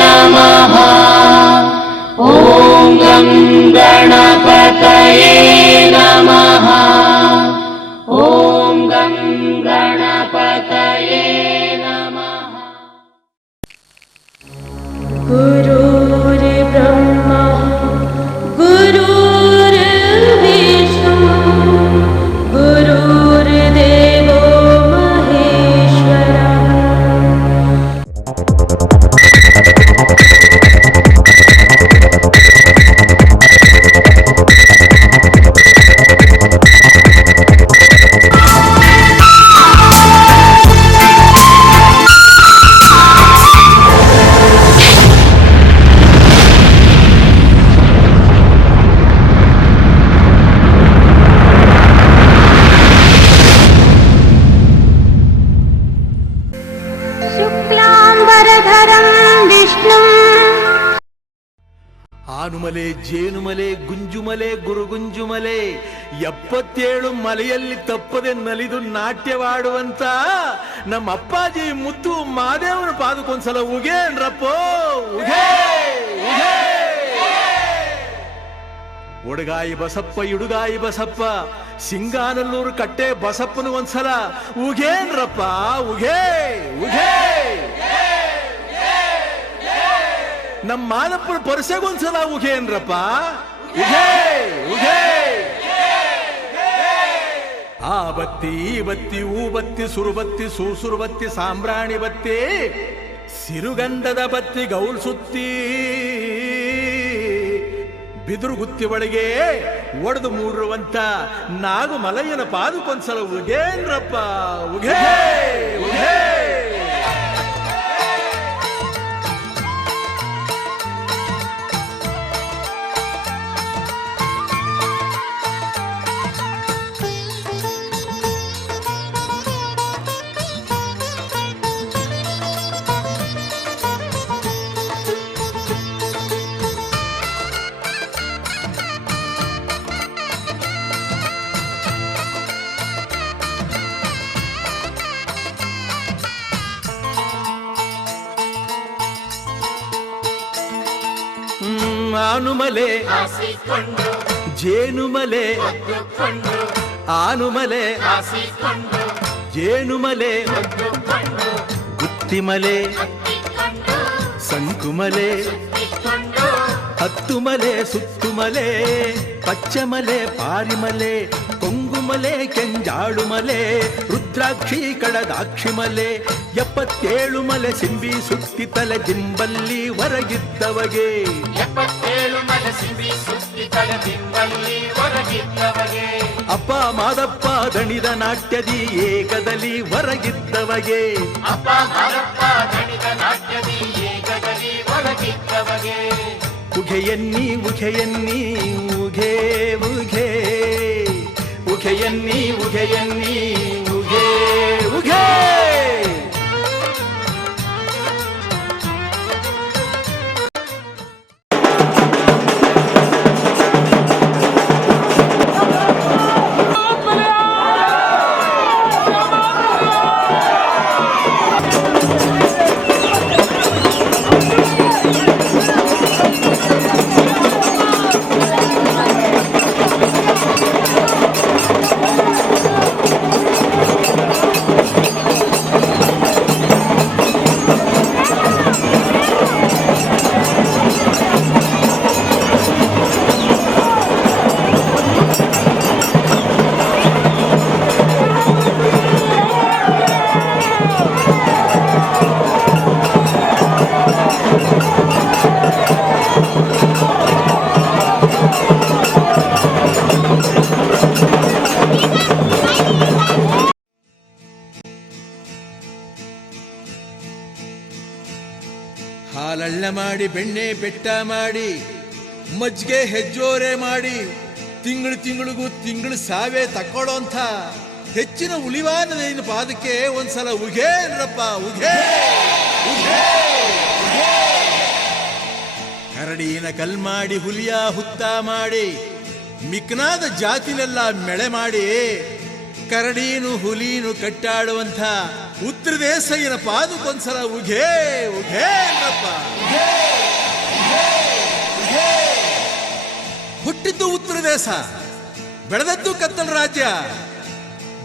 ನಮಃ. ಓಂ ಗಂ ಗಣಪತಯೇ ನಮಃ. ಓಂ ಗಂ ಗಣಪತಯೇ ನಮಃ. ಗುರುರ್ಬ್ರಹ್ಮ ಗುರುರ್ವಿಷ್ಣು ಗುರುರ್ದೇವೋ ಮಹೇಶ್ವರ. ಆನುಮಲೆ, ಜೇನುಮಲೆ, ಗುಂಜುಮಲೆ, ಗುರುಗುಂಜುಮಲೆ 77 ಮಲೆಯಲ್ಲಿ ತಪ್ಪದೆ ನಲಿದು ನಾಟ್ಯವಾಡುವಂತ ನಮ್ಮ ಅಪ್ಪಾಜಿ ಮುತ್ತು ಮಾದೇವನ ಪಾದಕ್ಕೊಂದ್ಸಲ ಉಗೇನ್ರಪ್ಪೋ, ಉಗೇ ಉಗೇ. ಒಡಗಾಯಿ ಬಸಪ್ಪ, ಇಡುಗಾಯಿ ಬಸಪ್ಪ, ಸಿಂಗಾನಲ್ಲೂರು ಕಟ್ಟೆ ಬಸಪ್ಪನ ಒಂದ್ಸಲ ಉಗೇನ್ರಪ್ಪ, ಉಗೇ ಉಗೇ. ನಮ್ಮ ಮಾದಪ್ಪನ ಪರಸೆಗೊಂದ್ಸಲ ಉಗೇನ್ರಪ್ಪ, ಉಗೇ ಉಗೇ. ಆ ಬತ್ತಿ, ಈ ಬತ್ತಿ, ಹೂ ಬತ್ತಿ, ಸುರುಬತ್ತಿ, ಸೂಸುರು ಬತ್ತಿ, ಸಾಂಬ್ರಾಣಿ ಬತ್ತಿ, ಸಿರುಗಂಧದ ಬತ್ತಿ ಗೌಲ್ ಸುತ್ತಿ ಬಿದುರು ಗುತ್ತಿ ಒಳಗೆ ಒಡೆದು ಮೂಡಿರುವಂತ ನಾಗು ಮಲಯ್ಯನ ಪಾದಕ್ಕೊಂದ್ಸಲ ಉಗೇನ್ರಪ್ಪ, ಉಗೇ ಉಗೇ. ಆನುಮಲೆ, ಜೇನುಮಲೆ, ಆನುಮಲೆ, ಜೇನುಮಲೆ, ಗುತ್ತಿಮಲೆ, ಸಂಕುಮಲೆ, ಹತ್ತುಮಲೆ, ಸುತ್ತುಮಲೆ, ಪಚ್ಚಮಲೆ, ಪಾರಿಮಲೆ, ಕೊಂಗುಮಲೆ, ಕೆಂಜಾಳುಮಲೆ, ರುದ್ರಾಕ್ಷಿ ಕಡದಾಕ್ಷಿಮಲೆ, 77 ಮಲೆ ಸಿಂಬಿ ಸುತ್ತಿ ತಲೆ ದಿಂಬಲ್ಲಿ ಹೊರಗಿದ್ದವಗೆ, 77 ಮಲೆ ಸಿಂಬಿ ಸುತ್ತಿ ತಲೆ ದಿಂಬಲ್ಲಿ ಹೊರಗಿದ್ದವಗೆ, ಅಪ್ಪ ಮಾದಪ್ಪ ದಣಿದ ನಾಟ್ಯದಿ ಏಕದಲ್ಲಿ ಹೊರಗಿದ್ದವಗೆ, ಅಪ್ಪ ಮಾದಪ್ಪ ದಣಿದ ನಾಟ್ಯದಿ ಏಕದಲ್ಲಿ ಹೊರಗಿದ್ದವಗೆ. ಉಘೆಯನ್ನಿ ಉಘೆಯನ್ನಿ ಉಘೆ ಉಘೆ, ಉಘೆಯನ್ನಿ ಉಘೆಯನ್ನಿ ಉಘೆ ಉಘೆ. ಹಾಲಳ್ಳ ಮಾಡಿ, ಬೆಣ್ಣೆ ಬೆಟ್ಟ ಮಾಡಿ, ಮಜ್ಜಿಗೆ ಹೆಜ್ಜೋರೆ ಮಾಡಿ, ತಿಂಗಳಿಗೂ ತಿಂಗಳು ಸಾವೇ ತಕ್ಕೊಳ್ಳೋಂಥ ಹೆಚ್ಚಿನ ಉಳಿವಾನದೇನು ಪಾದಕ್ಕೆ ಒಂದ್ಸಲ ಉಗೇನ್ರಪ್ಪ, ಉಗೇ ಉಗೇ. ಕರಡಿನ ಕಲ್ ಮಾಡಿ, ಹುಲಿಯ ಹುತ್ತ ಮಾಡಿ, ಮಿಕ್ನಾದ ಜಾತಿನೆಲ್ಲ ಮೆಳೆ ಮಾಡಿ, ಕರಡೀನು ಹುಲಿನು ಕಟ್ಟಾಡುವಂಥ ಉತ್ತರ ದೇಶಯ್ಯನ ಪಾದಕ್ಕೊಂದ್ಸಲ ಉಘೇ ಉಘೇ ಅನ್ನಪ್ಪ. ಹುಟ್ಟಿದ್ದು ಉತ್ತರ ದೇಶ, ಬೆಳೆದದ್ದು ಕತ್ತಲ ರಾಜ್ಯ,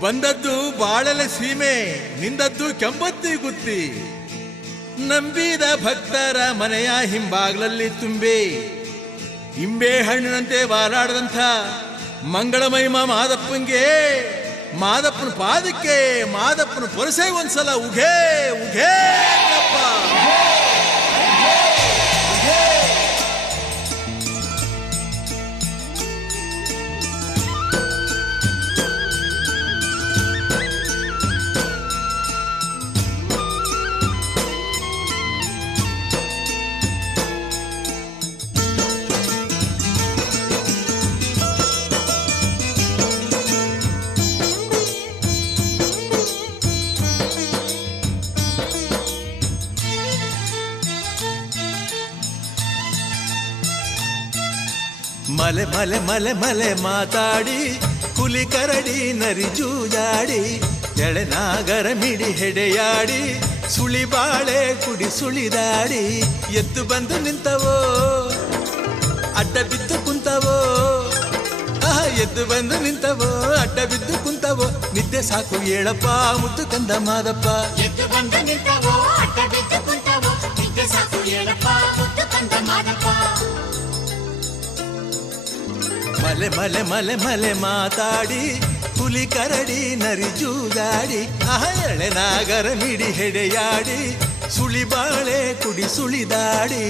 ಬಂದದ್ದು ಬಾಳೆಲೆ ಸೀಮೆ, ನಿಂದದ್ದು ಕೆಂಪತ್ತಿ ಗುತ್ತಿ. ನಂಬಿದ ಭಕ್ತರ ಮನೆಯ ಹಿಂಬಾಗ್ಲಲ್ಲಿ ತುಂಬಿ ಇಂಬೆ ಹಣ್ಣಿನಂತೆ ಬಾರಾಡದಂಥ ಮಂಗಳಮಹಿಮ ಮಾದಪ್ಪಂಗೆ, ಮಾದಪ್ಪನ ಪಾದಕ್ಕೆ, ಮಾದಪ್ಪನ ಪೊರಸೆ ಒಂದ್ಸಲ ಉಘೇ ಉಘೇ ಅನ್ನಪ್ಪ. ಮಲೆ ಮಲೆ ಮಲೆ ಮಲೆ ಮಾತಾಡಿ ಹುಲಿ ಕರಡಿ ನರಿ ಜೂಜಾಡಿ ಎಳೆನಾಗರ ಮಿಡಿ ಹೆಡೆಯಾಡಿ ಸುಳಿ ಬಾಳೆ ಕುಡಿ ಸುಳಿದಾಡಿ ಎದ್ದು ಬಂದು ನಿಂತವೋ ಅಡ್ಡ ಬಿದ್ದು ಕುಂತವೋ, ಎದ್ದು ಬಂದು ನಿಂತವೋ ಅಡ್ಡ ಬಿದ್ದು ಕುಂತವೋ. ನಿದ್ದೆ ಸಾಕು ಹೇಳಪ್ಪ ಮುತ್ತು ಕಂದ ಮಾದಪ್ಪ. ಎದ್ದು ಬಂದು ನಿಂತವೋ ಅಡ್ಡ ಬಿದ್ದು ಕುಂತವೋ, ನಿದ್ದೆ ಸಾಕು ಹೇಳಪ್ಪ ಮುತ್ತು ಕಂದ ಮಾದಪ್ಪ. ಮಲೆ ಮಲೆ ಮಲೆ ಮಲೆ ಮಾತಾಡಿ ಹುಲಿ ಕರಡಿ ನರಿ ಜೂಜಾಡಿ ಎಳೆನಾಗರ ಮಿಡಿ ಹೆಡೆಯಾಡಿ ಸುಳಿ ಬಾಳೆ ಕುಡಿ ಸುಳಿದಾಡಿ.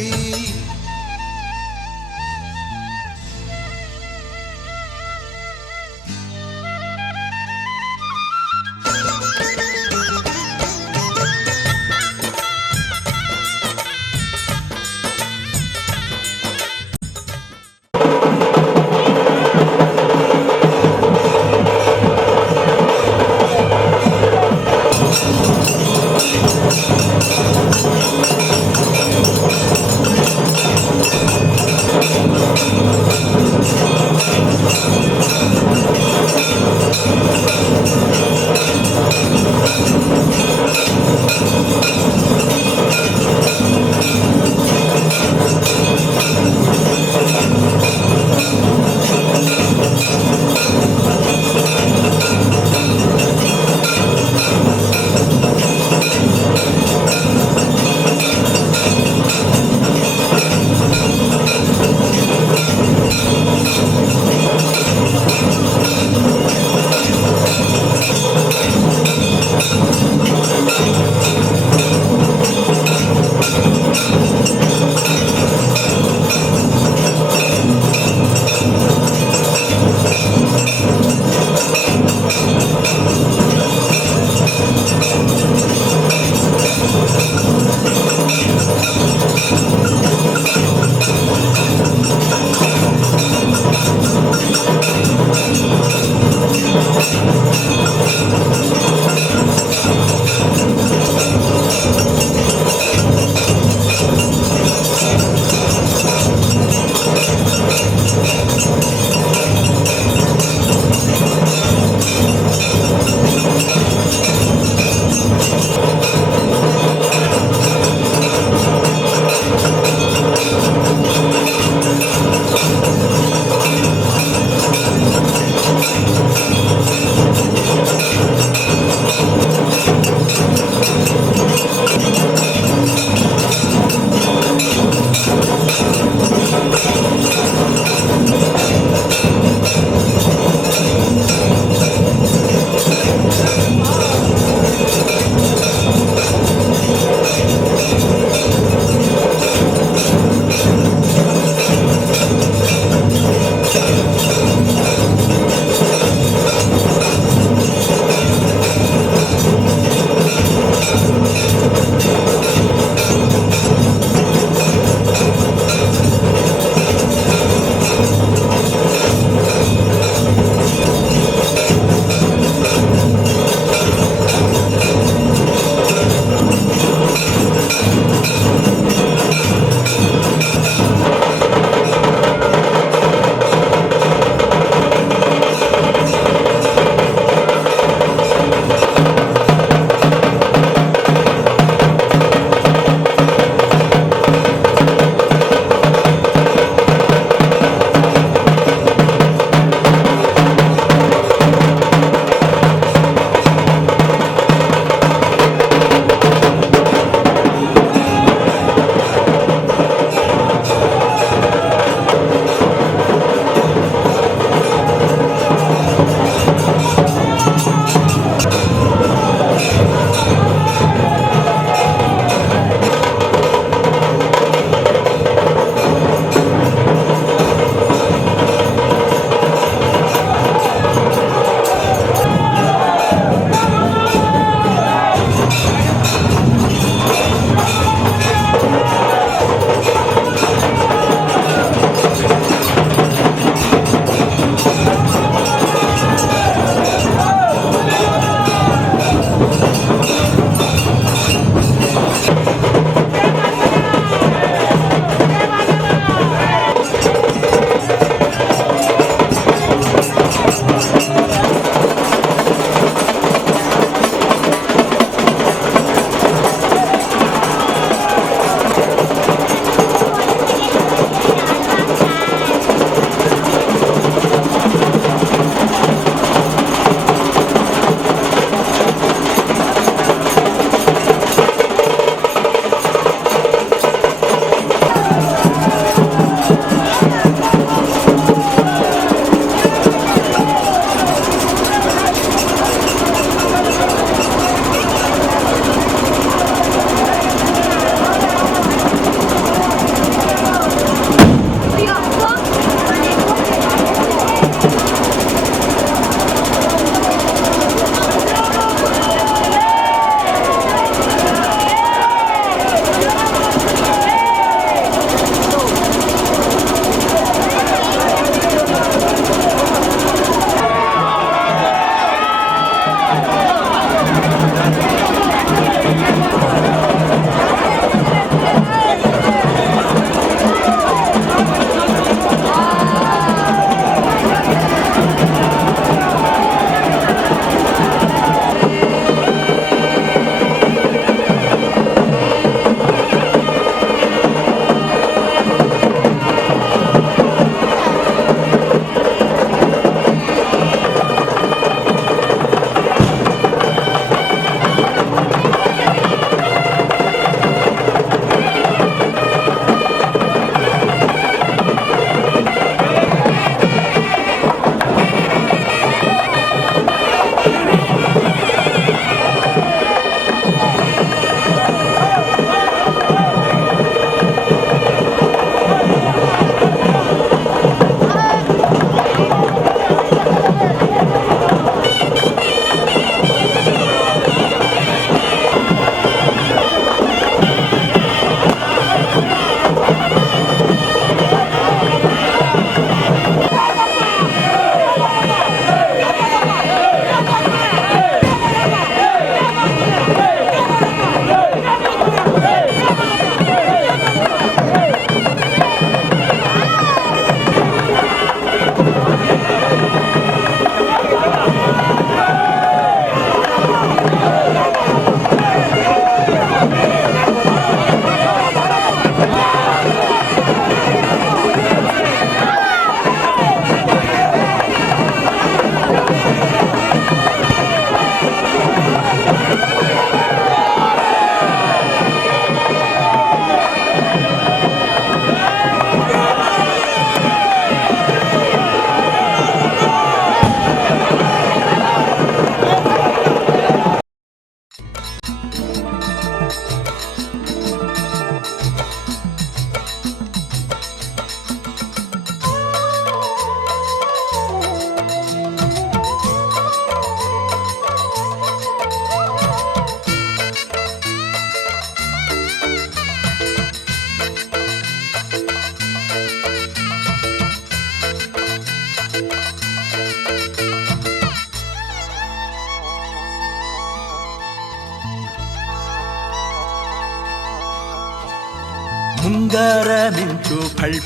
ಮುಂಗಾರ ಮಿಂಚು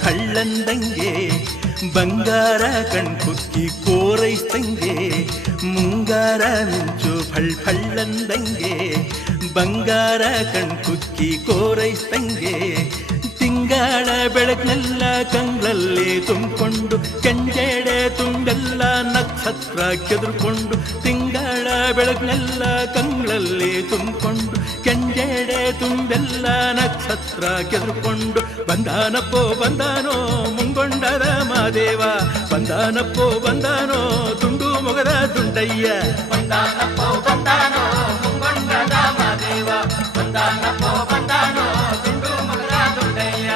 ಫಳ್ಳಂದಂಗೆ ಬಂಗಾರ ಕಣ್ಕುಕ್ಕಿ ಕೋರೈಸ್ತಂಗೆ ಮುಂಗಾರ ಮಿಂಚು ಫಳ್ಳಂದಂಗೆ ಬಂಗಾರ ಕಣ್ಕುಕ್ಕಿ ಕೋರೈಸ್ತಂಗೆ ತಿಂಗಳ ಬೆಳಗ್ನೆಲ್ಲ ಕಂಗ್ಳಲ್ಲಿ ತುಂಬಿಕೊಂಡು ಕೆಂಜೆಡೆ ತುಂಬೆಲ್ಲ ನಕ್ಷತ್ರ ಕೆದರ್ಕೊಂಡು ತಿಂಗಳ ಬೆಳಗ್ನೆಲ್ಲ ಕಂಗ್ಳಲ್ಲಿ ತುಂಬಿಕೊಂಡು ಕೆಂಜೆಡೆ ತುಂಬೆಲ್ಲ ನಕ್ಷತ್ರ ಕೆದರ್ಕೊಂಡು ಬಂದಾನಪ್ಪೋ ಬಂದಾನೋ ಮುಂಗೊಂಡದ ಮಾದೇವ ಬಂದಾನಪ್ಪೋ ಬಂದಾನೋ ತುಂಡು ಮೊಗದ ದುಂಡಯ್ಯ ಬಂದಾನಪ್ಪೋ ಬಂದಾನೋ ಮುಂಗೊಂಡದ ಮಾದೇವ ಬಂದಾನಪ್ಪೋ ಬಂದಾನೋ ದುಂಡು ಮಗದ ದುಂಡಯ್ಯ.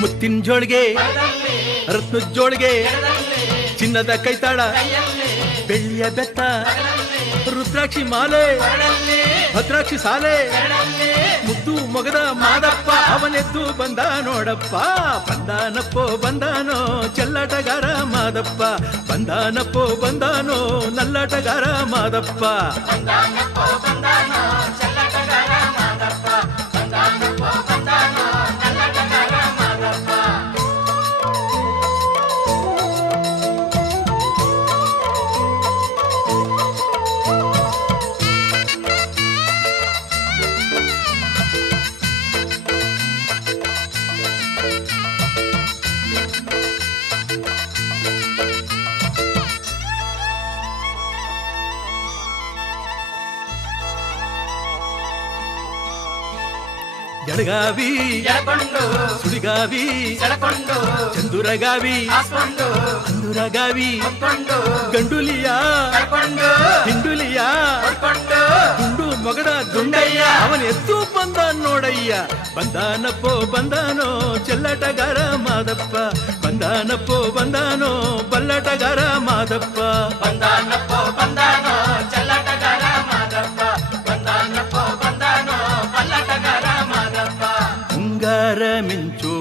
ಮುತ್ತಿನ ಜೋಳಿಗೆ ರತ್ನದ ಜೋಳಿಗೆ ಚಿನ್ನದ ಕೈತಾಳ ಬೆಳ್ಳಿಯ ಬೆತ್ತ ರುದ್ರಾಕ್ಷಿ ಮಾಲೆ ಭದ್ರಾಕ್ಷಿ ಸಾಲೆ ಮುದ್ದು ಮೊಗದ ಮಾದಪ್ಪ ಅವನೆದ್ದು ಬಂದ ನೋಡಪ್ಪ ಬಂದಾನಪ್ಪೋ ಬಂದಾನೋ ಚೆಲ್ಲಾಟಗಾರ ಮಾದಪ್ಪ ಬಂದಾನಪ್ಪೋ ಬಂದಾನೋ ನಲ್ಲಾಟಗಾರ ಮಾದಪ್ಪ ಬಂದಾನಪ್ಪೋ ಬಂದಾನೋ ಚೆಲ್ಲಾಟಗಾರ ಮಾದಪ್ಪ ಬಂದಾನಪ್ಪೋ ಬಂದಾನೋ ನಲ್ಲಾಟಗಾರ ಮಾದಪ್ಪ. ಎಡಗಾವಿ ಎಳಕೊಂಡು ಸುಡಿಗಾವಿ ಸೆಳಕೊಂಡು ಚಂದುರಗಾವಿ ಹಾಸ್ಕೊಂಡು ಅಂದುರಗಾವಿ ಹೊತ್ಕೊಂಡು ಗಂಡುಲಿಯ ಕರ್ಕೊಂಡು ಹಿಂಡುಲಿಯ ಹೊತ್ಕೊಂಡು ಗುಂಡು ಮೊಗದ ದುಂಡಯ್ಯ ಅವನ ಎದ್ದು ಬಂದ ನೋಡಯ್ಯ ಬಂದಾನಪ್ಪೋ ಬಂದಾನೋ ಚೆಲ್ಲಾಟಗಾರ ಮಾದಪ್ಪ ಬಂದಾನಪ್ಪೋ ಬಂದಾನೋ ಬಲ್ಲಾಟಗಾರ ಮಾದಪ್ಪ ಬಂದಾನಪ್ಪೋ ಬಂದಾನೋ ಚೆಲ್ಲಾಟಗಾರ ಮಾದಪ್ಪ ಬಂದಾನಪ್ಪೋ ಬಂದಾನೋ ಬಲ್ಲಾಟಗಾರ ಮಾದಪ್ಪ. ಮುಂಗಾರ ಮಿಂಚು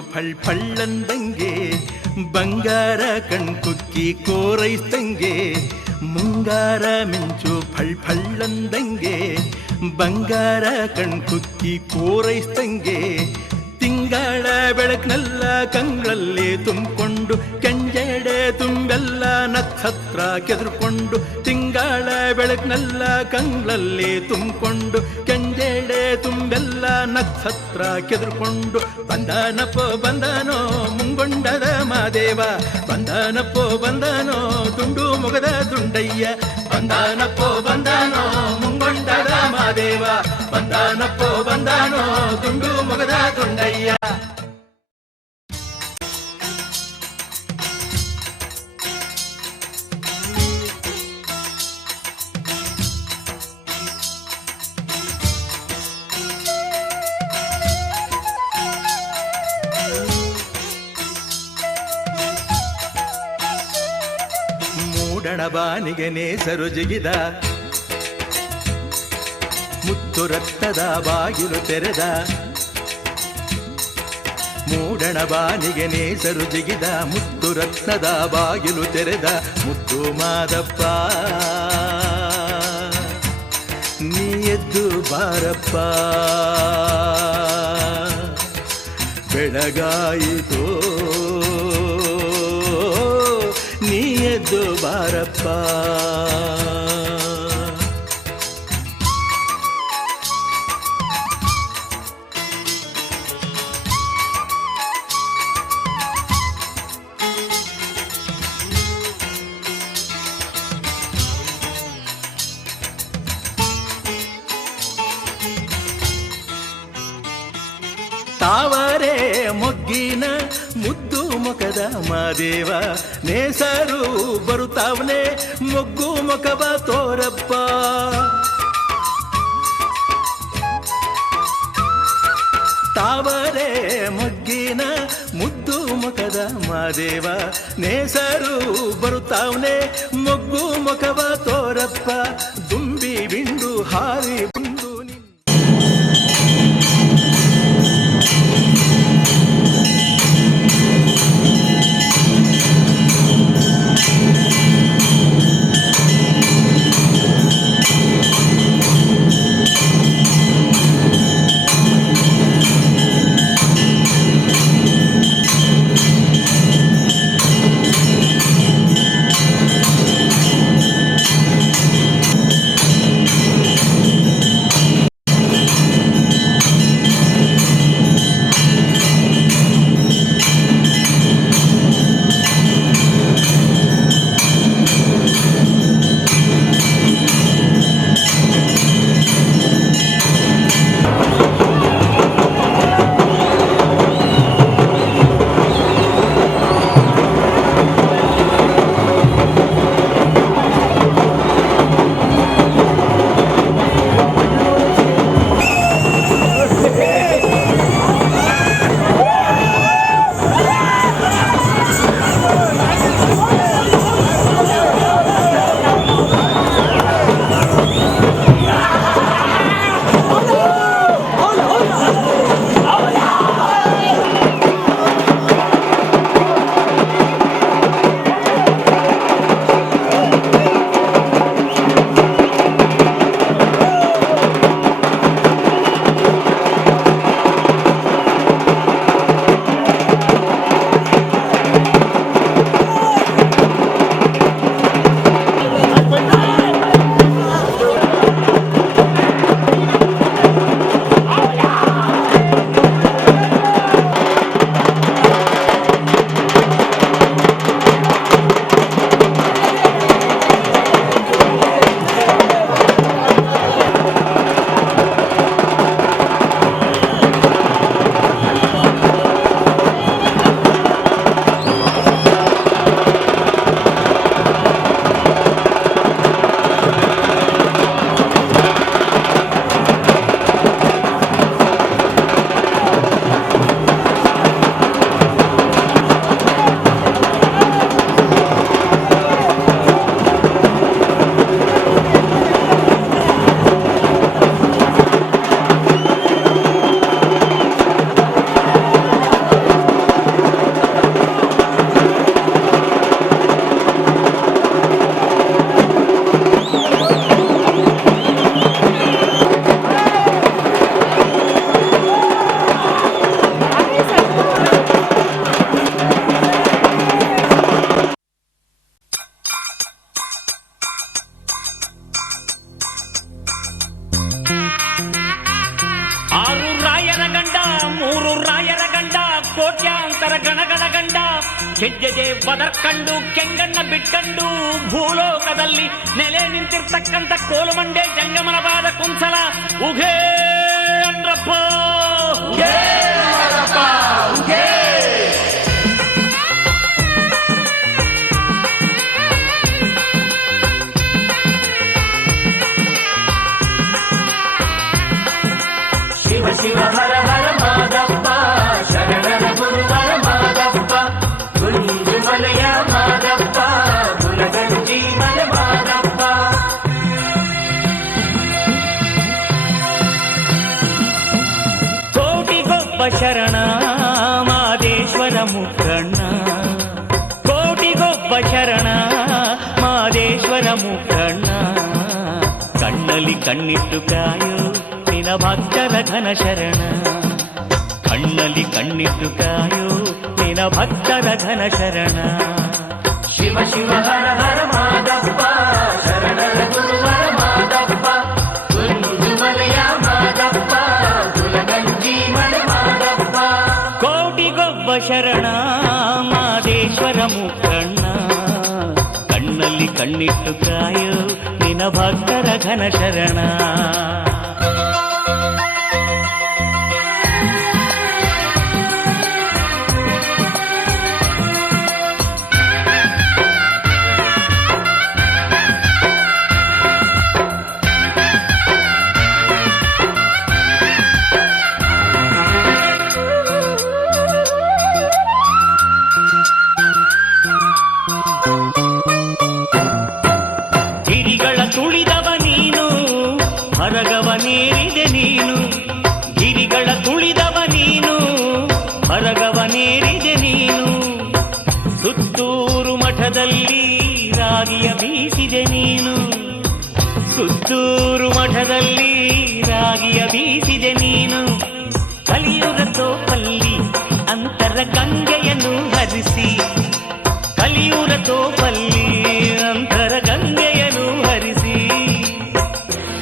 ಫಳ್ಳಂದಂಗೆ ಬಂಗಾರ ಕಣ್ಕುಕ್ಕಿ ಕೋರೈಸ್ತಂಗೆ ಮುಂಗಾರ ಮಿಂಚು ಫಳ್ಳಂದಂಗೆ ಬಂಗಾರ ಕಣ್ಕುಕ್ಕಿ ಕೋರೈಸ್ತಂಗೆ ತಿಂಗಳ ಬೆಳಕಿನೆಲ್ಲ ಕಂಗಳಲ್ಲಿ ತುಂಬಿಕೊಂಡು ಕೆಂಜೆಡೆ ತುಂಬೆಲ್ಲ ನಕ್ಷತ್ರ ಕೆದರ್ಕೊಂಡು ತಿಂಗಳ ಬೆಳಕಿನೆಲ್ಲ ಕಂಗಳಲ್ಲಿ ತುಂಬಿಕೊಂಡು ಕೆಂಜೆಡೆ ತುಂಬೆಲ್ಲ ನಕ್ಷತ್ರ ಕೆದರ್ಕೊಂಡು ಬಂದಾನಪ್ಪೋ ಬಂದಾನೋ ಮುಂಗೊಂಡದ ಮಾದೇವ ಬಂದಾನಪ್ಪೋ ಬಂದಾನೋ ತುಂಡು ಮೊಗದ ದುಂಡಯ್ಯ ಬಂದಾನಪ್ಪೋ ಬಂದಾನೋ ಮುಂಗೊಂಡದ ಮಾದೇವ ಬಂದಾನಪ್ಪೋ ಬಂದಾನೋ ತುಂಡು ಮೊಗದ ದುಂಡಯ್ಯ. ಮೂಡಣಬಾನಿಗೆ ನೇಸರು ಜಿಗಿದ ಮುತ್ತು ರಕ್ತದ ಬಾಗಿಲು ತೆರೆದ ಮೂಡಣಬಾನಿಗೆ ನೇಸರು ಜಿಗಿದ ಮುತ್ತು ರತ್ನದ ಬಾಗಿಲು ತೆರೆದ ಮುತ್ತು ಮಾದಪ್ಪ ನೀ ಎದ್ದು ಬಾರಪ್ಪ ಬೆಳಗಾಯಿತೋ ನೀ ಎದ್ದು ಬಾರಪ್ಪ. ತಾವರೆ ಮೊಗ್ಗಿನ ಮುದ್ದು ಮುಖದ ಮಾದೇವ ನೇಸರು ಬರುತ್ತಾವನೆ ಮೊಗ್ಗು ಮುಖವ ತೋರಪ್ಪ ತಾವರೆ ಮೊಗ್ಗಿನ ಮುದ್ದು ಮುಖದ ಮಾದೇವ ಮಹಾದೇವ ನೇಸರು ಬರುತ್ತಾವನೆ ಮೊಗ್ಗು ಮುಖವ ತೋರಪ್ಪ ದುಂಬಿ ಬಿಂಡು ಹಾರಿ ಬಂದು ಕೋಟ್ಯಾಂತರ ಗಣಗಣ ಗಂಡ ಹೆಜ್ಜೆಗೆ ಬದರ್ಕಂಡು ಕೆಂಗಣ್ಣ ಬಿಟ್ಕಂಡು ಭೂಲೋಕದಲ್ಲಿ ನೆಲೆ ನಿಂತಿರ್ತಕ್ಕಂಥ ಕೋಲುಮಂಡೆ ಜಂಗಮನವಾದ ಕುಂಸಲ ಉಘೇ ಅಂದ್ರಪ್ಪ ಉಘೇ ಅಂದ್ರಪ್ಪ ಉಘೇ. ಶಿವ ಶಿವ ಹರ ಹರ ಮಾದಪ್ಪ ಶರಣರ ಗುರುವರ ಮಾದಪ್ಪ ಗುಂಜುಮಲೆಯ ಮಾದಪ್ಪ ಗುಲಗಂಜಿ ಮಲೆ ಮಾದಪ್ಪ. ಕೋಟಿಗೊಬ್ಬ ಶರಣ ಮಾದೇಶ್ವರ ಮುಖಣ್ಣ, ಕೋಟಿಗೊಬ್ಬ ಶರಣ ಮಾದೇಶ್ವರ ಮುಖಣ್ಣ. ಕಣ್ಣಲ್ಲಿ ಕಣ್ಣಿಟ್ಟು ಕಾಯೋ ನಿನ ಭಕ್ತರ ಘನ ಶರಣ, ಕಣ್ಣಲ್ಲಿ ಕಣ್ಣಿಟ್ಟು ಕಾಯೋ ನಿನ ಭಕ್ತರ ಘನ ಶರಣ. ಶಿವ ಶಿವ ಹರ ಹರ ಮಾದಪ್ಪ ಶರಣರ ಗುರುವರ ಮಾದಪ್ಪ ಗುಂಜುಮಲೆಯ ಮಾದಪ್ಪ ಗುಲಗಂಜಿ ಮಲೆ ಮಾದಪ್ಪ. ಕೋಟಿಗೊಬ್ಬ ಶರಣ ಮಾದೇಶ್ವರ ಮುಖಣ್ಣ, ಕಣ್ಣಲ್ಲಿ ಕಣ್ಣಿಟ್ಟು ಕಾಯೋ ನಿನ ಭಕ್ತರ ಘನ ಶರಣ. ಗಾಳಿಯ ಬೀಸಿದೆ ನೀನು, ಸುತ್ತೂರು ಮಠದಲ್ಲಿ ರಾಗಿಯ ಬೀಸಿದೆ ನೀನು. ಕಲಿಯುಗ ತೋಪಲ್ಲಿ ಅಂತರ ಗಂಗೆಯನ್ನು ಹರಿಸಿ, ಕಲಿಯುಗ ತೋಪಲ್ಲಿ ಅಂತರ ಗಂಗೆಯನ್ನು ಹರಿಸಿ,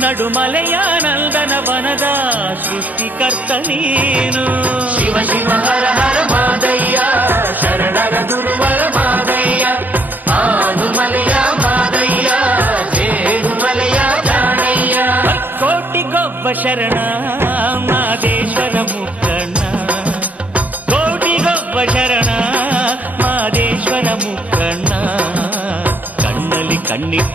ನಡುಮಲೆಯ ನಂದನ ವನದ ಸೃಷ್ಟಿಕರ್ತ ನೀನು. ಶಿವ ಶಿವ ಹರ ಹರ ಮಾದಯ್ಯ, ಶರಣರ ಗುರುವರ ಮಾದಯ್ಯ, ಆನುಮಲೆಯ ಮಾದಯ್ಯ, ಜೇನುಮಲೆಯ ಜಾಣಯ್ಯ. ಕೋಟಿಗೊಬ್ಬ ಶರಣ ಮಾದೇಶ್ವರ ಮುಕ್ಕಣ್ಣ, ಕೋಟಿಗೊಬ್ಬ ಶರಣ ಮಾದೇಶ್ವರ ಮುಕ್ಕಣ್ಣ. ಕಣ್ಣಲ್ಲಿ ಕಣ್ಣಿಟ್ಟ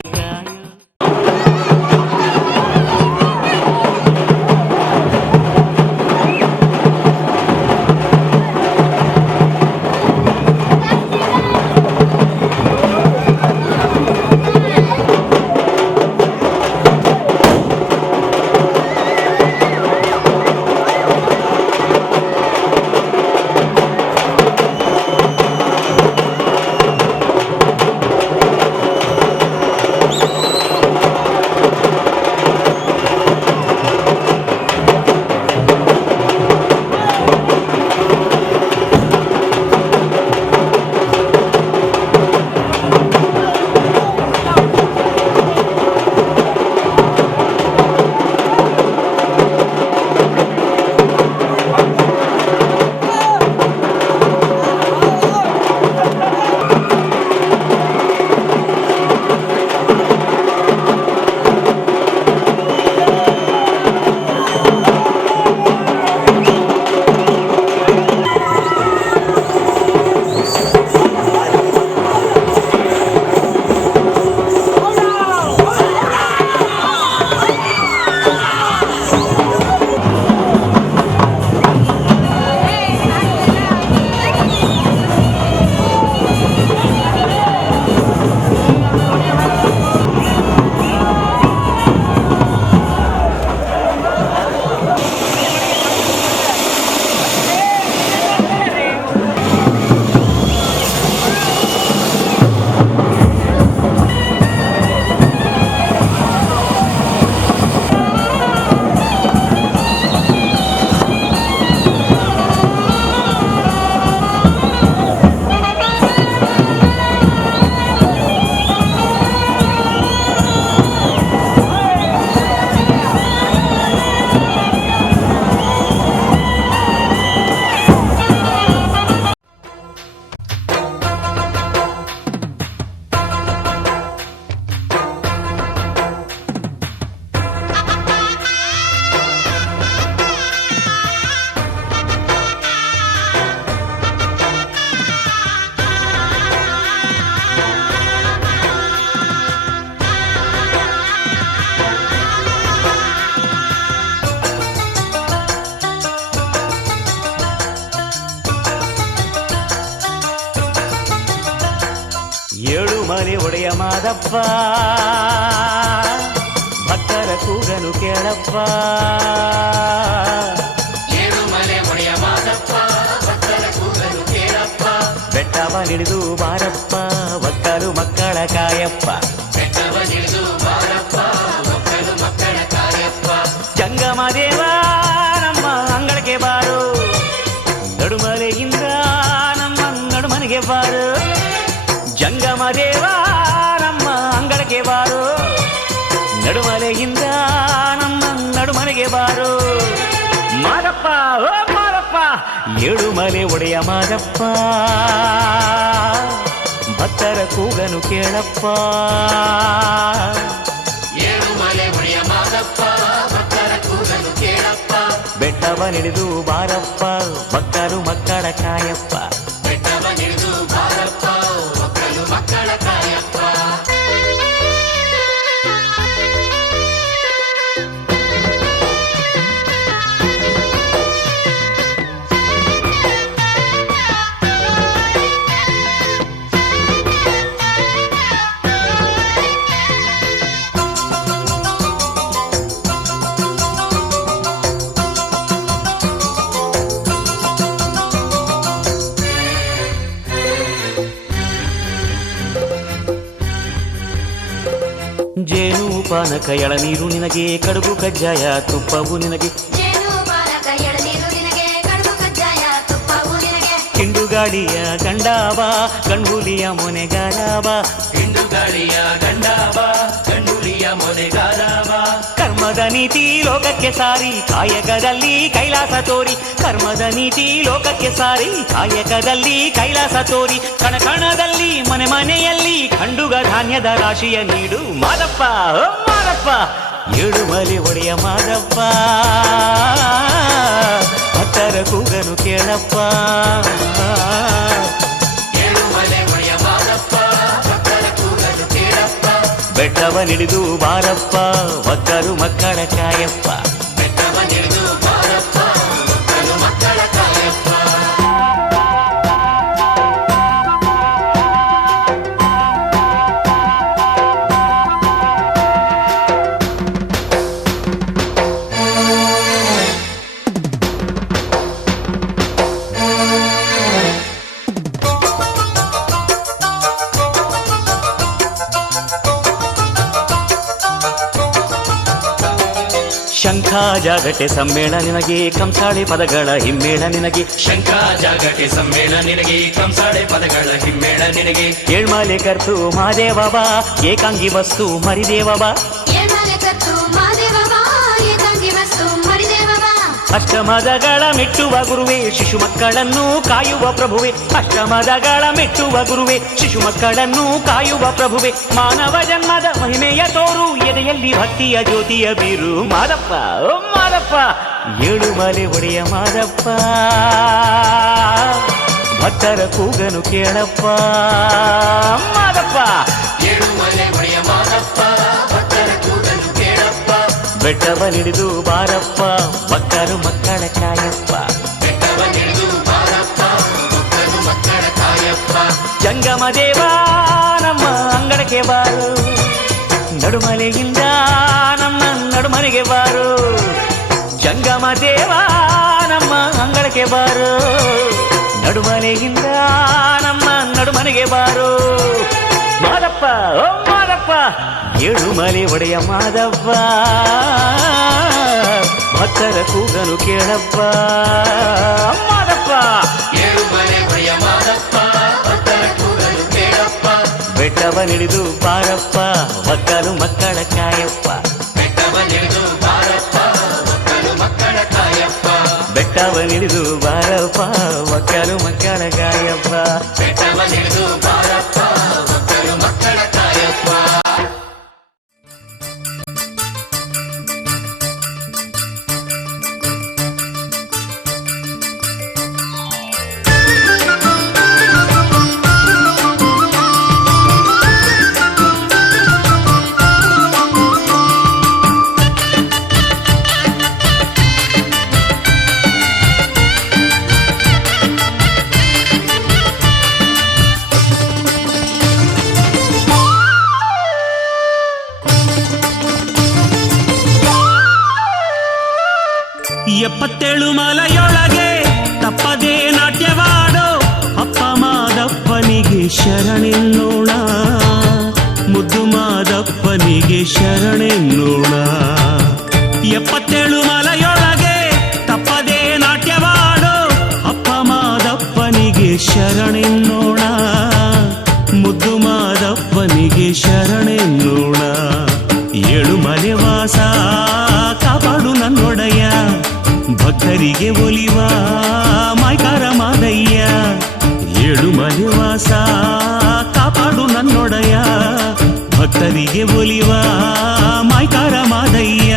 ಏಳುಮಲೆ ಒಡೆಯ ಮಾದಪ್ಪ, ಭಕ್ತರ ಕೂಗನು ಕೇಳಪ್ಪ. ಏಳುಮಲೆ ಒಡೆಯ ಮಾದಪ್ಪ, ಭಕ್ತರ ಕೂಗನು ಕೇಳಪ್ಪ. ಬೆಟ್ಟವನಿಳಿದು ಬಾರಪ್ಪ, ಒಕ್ಕಲು ಮಕ್ಕಳ ಕಾಯಪ್ಪ. ಬೆಟ್ಟವನಿಳಿದು ಬಾರಪ್ಪ, ಒಕ್ಕಲು ಮಕ್ಕಳ ಕಾಯಪ್ಪ. ಜಂಗಮ ದೇವ ನಮ್ಮ ಅಂಗಳಕ್ಕೆ ಬಾರು, ನಡುಮಲೆಯಿಂದ ನಮ್ಮ ನಡುಮನೆಗೆ ಬಾರು. ಜಂಗಮ ದೇವ ನಮ್ಮ ಅಂಗಳಕ್ಕೆ ಬಾರು, ನಡುಮಲೆಯಿಂದ ನಮ್ಮ ನಡುಮನೆಗೆ ಬಾರು. ಮಾದಪ್ಪ ಓ ಮಾದಪ್ಪ, ಏಳುಮಲೆ ಒಡೆಯ ಮಾದಪ್ಪ, ಭಕ್ತರ ಕೂಗನು ಕೇಳಪ್ಪ. ಏಳುಮಲೆ ಒಡೆಯ ಮಾದಪ್ಪ, ಭಕ್ತರ ಕೂಗನು ಕೇಳಪ್ಪ. ಬೆಟ್ಟವನಿಳಿದು ಬಾರಪ್ಪ, ಭಕ್ತರು ಮಕ್ಕಳ ಕಾಯಪ್ಪ. ಬೆಟ್ಟವನಿಳಿದು ಬಾರಪ್ಪ, ಒಕ್ಕಲು ಮಕ್ಕಳ ಕಾಯಪ್ಪ. ಜೇನು ಪಾನಕ ಎಳನೀರು ನಿನಗೆ, ಕಡುಬು ಕಜ್ಜಾಯ ತುಪ್ಪವು ನಿನಗೆ, ಜೇನು ಪಾನಕ ಎಳನೀರು ನಿನಗೆ, ಕಡುಬು ಕಜ್ಜಾಯ ತುಪ್ಪವು ನಿನಗೆ. ಹಿಂಡುಗಾಡಿಯ ಗಂಡಾಬ, ಗಂಡುಲಿಯ ಮೊನೆಗಾರಬ, ಹಿಂಡುಗಾಳಿಯ ಗಂಡಾಬ, ಗಂಡುಲಿಯ ಮೊನೆಗಾರಬ. ಕರ್ಮದ ನೀತಿ ಲೋಕಕ್ಕೆ ಸಾರಿ ಕಾಯಕದಲ್ಲಿ ಕೈಲಾಸ ತೋರಿ, ಕರ್ಮದ ನೀತಿ ಲೋಕಕ್ಕೆ ಸಾರಿ ಕಾಯಕದಲ್ಲಿ ಕೈಲಾಸ ತೋರಿ, ಕಣಕಣದಲ್ಲಿ ಮನೆ ಮನೆಯಲ್ಲಿ ಖಂಡುಗ ಧಾನ್ಯದ ರಾಶಿಯ ನೀಡು ಮಾದಪ್ಪ ಓ ಮಾದಪ್ಪ, ಏಳುಮಲೆ ಒಡೆಯ ಮಾದಪ್ಪ, ಭಕ್ತರ ಕೂಗನು ಕೇಳಪ್ಪ. ಏಳುಮಲೆ ಒಡೆಯ ಮಾದಪ್ಪ, ಭಕ್ತರ ಕೂಗಲು ಕೇಳಪ್ಪ. ಬೆಟ್ಟವನಿಡಿದು ಬಾರಪ್ಪ, ಭಕ್ತರು ಮಕ್ಕಳ ಕಾಯಪ್ಪ. ಬೆಟ್ಟವನಿಳಿದು ಬಾರಪ್ಪ, ಮಕ್ಕಳು ಮಕ್ಕಳ ಕಾಯಪ್ಪ. ಶಂಖ ಜಾಗಟೆ ಸಮ್ಮೇಳ ನಿನಗೆ, ಕಂಸಾಳೆ ಪದಗಳ ಹಿಮ್ಮೇಳ ನಿನಗೆ, ಶಂಖ ಜಾಗಟೆ ಸಮ್ಮೇಳ ನಿನಗೆ, ಕಂಸಾಳೆ ಪದಗಳ ಹಿಮ್ಮೇಳ ನಿನಗೆ. ಏಳ್ಮಾಲೆ ಕರ್ತು ಮಾದೇವ ಬಾ, ಏಕಾಂಗಿ ವಸ್ತು ಮರಿದೇವ ಬಾ, ಏಳ್ಮಾಲೆ ಕತ್ತು ಮಾದೇವ ಬಾ, ಏಕಾಂಗಿ ವಸ್ತು ಮರಿದೇವ ಬಾ. ಅಷ್ಟಮದಗಳ ಮೆಟ್ಟುವ ಗುರುವೆ, ಶಿಶು ಮಕ್ಕಳನ್ನು ಕಾಯುವ ಪ್ರಭುವೆ, ಅಷ್ಟಮದಗಳ ಮೆಟ್ಟುವ ಗುರುವೆ, ಶಿಶು ಮಕ್ಕಳನ್ನು ಕಾಯುವ ಪ್ರಭುವೆ, ಮಾನವ ಜನ್ಮದ ಮಹಿಮೆಯ ತೋರು, ಎದೆಯಲ್ಲಿ ಭಕ್ತಿಯ ಜ್ಯೋತಿಯ ಬೀರು ಮಾದಪ್ಪ ಓ ಮಾದಪ್ಪ, ಏಳುಮಲೆ ಒಡೆಯ ಮಾದಪ್ಪ, ಭಕ್ತರ ಕೂಗನು ಕೇಳಪ್ಪ ಮಾದಪ್ಪ. ಏಳುಮಲೆ ಒಡೆಯ ಮಾದಪ್ಪ, ಭಕ್ತರ ಕೂಗಲು ಕೇಳಪ್ಪ. ಬೆಟ್ಟವನಿಡಿದು ಬಾರಪ್ಪ, ಭಕ್ತರು ಮಕ್ಕಳ ಕಾಯಪ್ಪ. ಬೆಟ್ಟವನಿಳಿದು ಬಾರಪ್ಪ, ಮಕ್ಕಳು ಮಕ್ಕಳ ಕಾಯಪ್ಪ. ಜಂಗಮ ದೇವ ನಮ್ಮ ಅಂಗಡಕ್ಕೆ ಬಾರು, ನಡುಮಲೆಯಿಂದ ನಮ್ಮ ನಡುಮನೆಗೆ ಬಾರು, ಜಂಗಮ ದೇವ ನಮ್ಮ ಅಂಗಳಕ್ಕೆ ಬಾರು, ನಡುಮನೆಯಿಂದ ನಮ್ಮ ನಡುಮನೆಗೆ ಬಾರು ಮಾದಪ್ಪ ಓ ಮಾದಪ್ಪ, ಏಳುಮಲೆ ಒಡೆಯ ಮಾದಪ್ಪ, ಭಕ್ತರ ಕೂಗನು ಕೇಳಪ್ಪ ಮಾದಪ್ಪ. ಏಳುಮಲೆ ಒಡೆಯ ಮಾದಪ್ಪ, ಭಕ್ತರ ಕೂಗಲು ಕೇಳಪ್ಪ. ಬೆಟ್ಟವನಿಡಿದು ಬಾರಪ್ಪ, ಮಕ್ಕಳು ಮಕ್ಕಳ ಕಾಯಪ್ಪ. ಬೆಟ್ಟವನಿಳಿದು ಬಾರಪ್ಪ, ಮಕ್ಕಳು ಮಕ್ಕಳ ಕಾಯಪ್ಪ. ಬೆಟ್ಟವನಿಡಿದು ಬಾರಪ್ಪ, ಮಕ್ಕಳು ಮಕ್ಕಳ ಕಾಯಪ್ಪ. ಬೆಟ್ಟವನಿಳಿದು ಬಾರಪ್ಪ, ಮಕ್ಕಳು ಮಕ್ಕಳ ಕಾಯಪ್ಪ. ಎಪ್ಪತ್ತೇಳು ಮಲೆಯೊಳಗೆ ತಪ್ಪದೇ ನಾಟ್ಯವಾಡೋ ಅಪ್ಪ ಮಾದಪ್ಪನಿಗೆ ಶರಣೆನ್ನೋಣ, ಮುದ್ದು ಮಾದಪ್ಪನಿಗೆ ಶರಣೆನ್ನೋಣ. ಎಪ್ಪತ್ತೇಳು ಮಲೆಯೊಳಗೆ ತಪ್ಪದೇ ನಾಟ್ಯವಾಡೋ ಅಪ್ಪ ಮಾದಪ್ಪನಿಗೆ ಶರಣೆನ್ನೋಣ, ಮುದ್ದು ಮಾದಪ್ಪನಿಗೆ ಶರಣೆನ್ನೋಣ. ಏಳು ಮಲೆ ವಾಸ ಕಾಪಾಡು ನನ್ನೊಡೆಯ, ಭಕ್ತರಿಗೆ ಒಲಿವ ಮಾಯ್ಕಾರ ಮಾದಯ್ಯ. ಏಳು ಮಲೆ ವಾಸ ಕಾಪಾಡು ನನ್ನೊಡೆಯ, ಭಕ್ತರಿಗೆ ಒಲಿವ ಮಾಯ್ಕಾರ ಮಾದಯ್ಯ.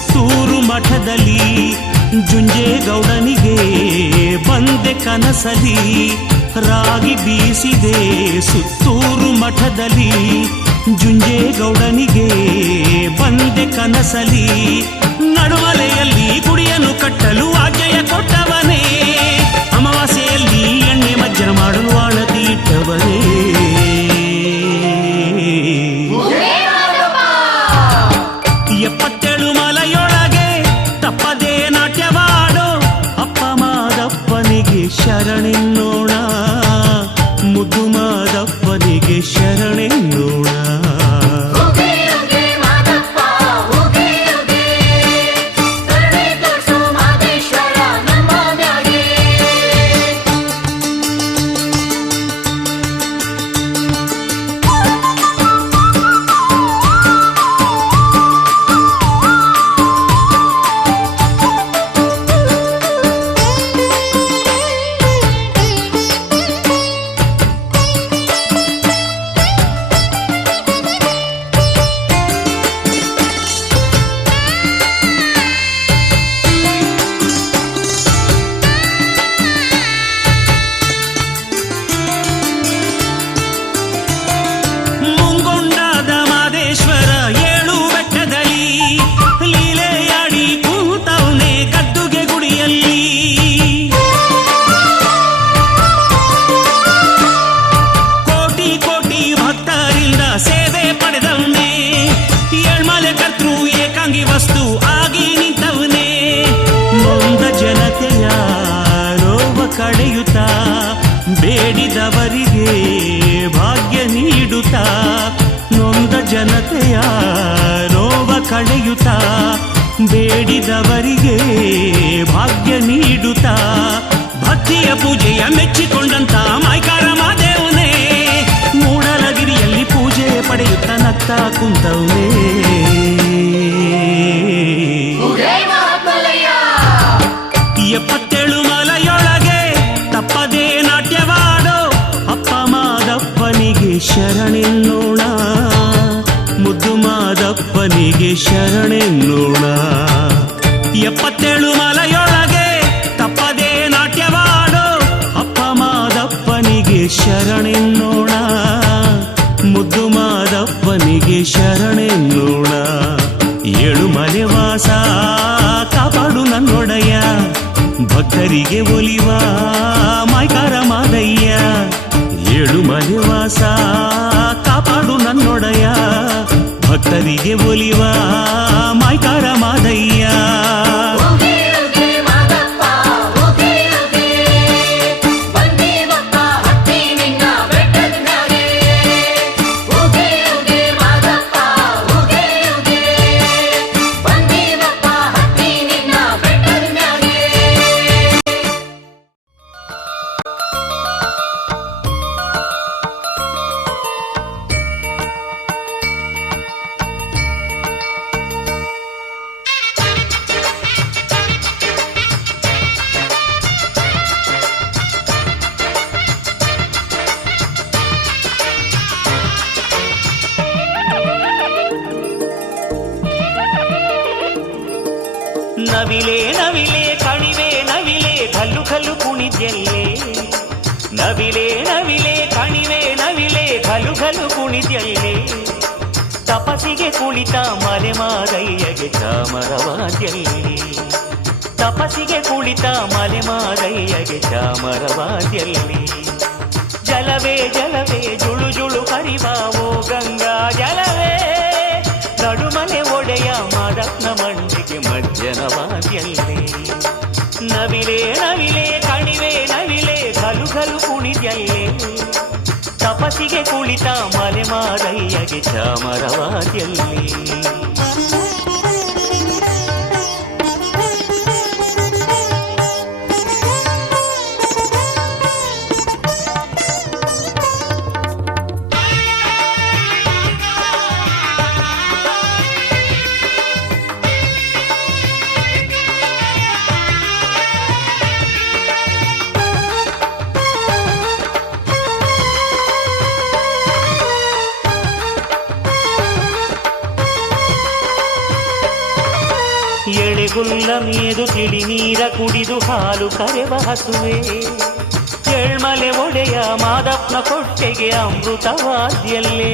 ಸುತ್ತೂರು ಮಠದಲ್ಲಿ ಜುಂಜೇಗೌಡನಿಗೆ ಬಂದೆ ಕನಸಲಿ ರಾಗಿ ಬೀಸಿದೆ ಸುತ್ತೂರು ಮಠದಲ್ಲಿ ಜುಂಜೇಗೌಡನಿಗೆ ಬಂದೆ ಕನಸಲಿ ನಡುಮಲೆಯಲ್ಲಿ ಗುಡಿಯನ್ನು ಕಟ್ಟಲು ಆಜ್ಞೆಯ ಕೊಟ್ಟವನೇ ಅಮಾವಾಸ್ಯೆಯಲ್ಲಿ ಎಣ್ಣೆ ಮಜ್ಜನ ಮಾಡಲು ಆಣತಿ ಇಟ್ಟವನೇ 77 ಮಲೆಯೊಳಗೆ ತಪ್ಪದೇ ನಾಟ್ಯವಾಡೋ ಅಪ್ಪ ಮಾದಪ್ಪನಿಗೆ ಶರಣೆನ್ನೋಣ ಮುದ್ದು ಮಾದಪ್ಪನಿಗೆ ಶರಣೆನ್ನೋಣ ಬೇಡಿದವರಿಗೆ ಭಾಗ್ಯ ನೀಡುತ್ತಾ ನೊಂದ ಜನತೆಯ ನೋವ ಕಳೆಯುತ್ತಾ ಬೇಡಿದವರಿಗೆ ಭಾಗ್ಯ ನೀಡುತ್ತಾ ಭಕ್ತಿಯ ಪೂಜೆಯ ಮೆಚ್ಚಿಕೊಂಡಂತ ಮೈಕಾರ ಮಾದೇವನೇ ಮೂಡಲಗಿರಿಯಲ್ಲಿ ಪೂಜೆ ಪಡೆಯುತ್ತಾ ನಗ್ತಾ ಕುಂತವನೇ 77 ಮಲೆಯೊಳಗೆ ತಪ್ಪದೇ ನಾಟ್ಯವಾಡೋ ಅಪ್ಪ ಮಾದಪ್ಪನಿಗೆ ಶರಣೆನ್ನೋಣ ಮುದ್ದು ಮಾದಪ್ಪನಿಗೆ ಶರಣೆನ್ನೋಣ 77 ಮಲೆಯೊಳಗೆ ತಪ್ಪದೇ ನಾಟ್ಯವಾಡೋ ಅಪ್ಪ ಮಾದಪ್ಪನಿಗೆ ಶರಣೆನ್ನೋಣ ಮುದ್ದು ಮಾದಪ್ಪನಿಗೆ ಶರಣೆನ್ನೋಣ 7 ಮಲೆ ವಾಸ ಕಾಪಾಡು ನನ್ನೊಡೆಯ ಭಕ್ತರಿಗೆ ಒಲಿವ ಮೈಕಾರ ಮಾದಯ್ಯ 7 ಮಲೆ ವಾಸ ಕಾಪಾಡು ನನ್ನೊಡೆಯ ಭಕ್ತರಿಗೆ ಒಲಿವ ಮೈಕಾರ ಮಾದಯ್ಯ ನವಿಲೆ ನವಿಲೆ ಕಣಿವೆ ನವಿಲೆ ಕಲ್ಲು ಕಲ್ಲು ಕುಣಿದ್ಯಲ್ಲೇ ನವಿಲೆ ನವಿಲೆ ಕಣಿವೆ ನವಿಲೆ ಕಲ್ಲು ಕಲ್ಲು ಕುಣಿದ್ಯಲ್ಲೇ ತಪಸಿಗೆ ಕುಳಿತ ಮಲೆ ಮಾದಯ್ಯಗೆ ಚಾಮರವಾದ್ಯಲ್ಲೇ ತಪಸಿಗೆ ಕುಳಿತ ಮಲೆ ಮಾದಯ್ಯಗೆ ಚಾಮರವಾದ್ಯಲ್ಲೇ ಜಲವೇ ಜಲವೇ ಜುಳು ಜುಳು ಹರಿವಾವೋ ಗಂಗಾ ಜಲವೇ ನಡುಮನೆ ಒಡೆಯ ಮಾದಪ್ಪನ ಮಂಡಿಗೆ ಮಜ್ಜನವಾದ್ಯಲ್ಲೇ ನವಿಲೆ ನವಿಲೆ ಕಣಿವೆ ನವಿಲೆ ಕಲು ಕಲು ಕುಣಿದ್ಯಲ್ಲೇ ತಪಸಿಗೆ ಕುಳಿತ ಮಲೆ ಮಾದಯ್ಯಗೆ ಚಾಮರವಾದ್ಯಲ್ಲೇ ಹುಲ್ಲ ಮೇದು ತಿಳಿ ನೀರ ಕುಡಿದು ಹಾಲು ಕರೆವ ಹಸುವೆ ಏಳ್ಮಲೆ ಒಡೆಯ ಮಾದಪ್ಪನ ಕೊಟ್ಟೆಗೆ ಅಮೃತವಾದ್ಯಲ್ಲೇ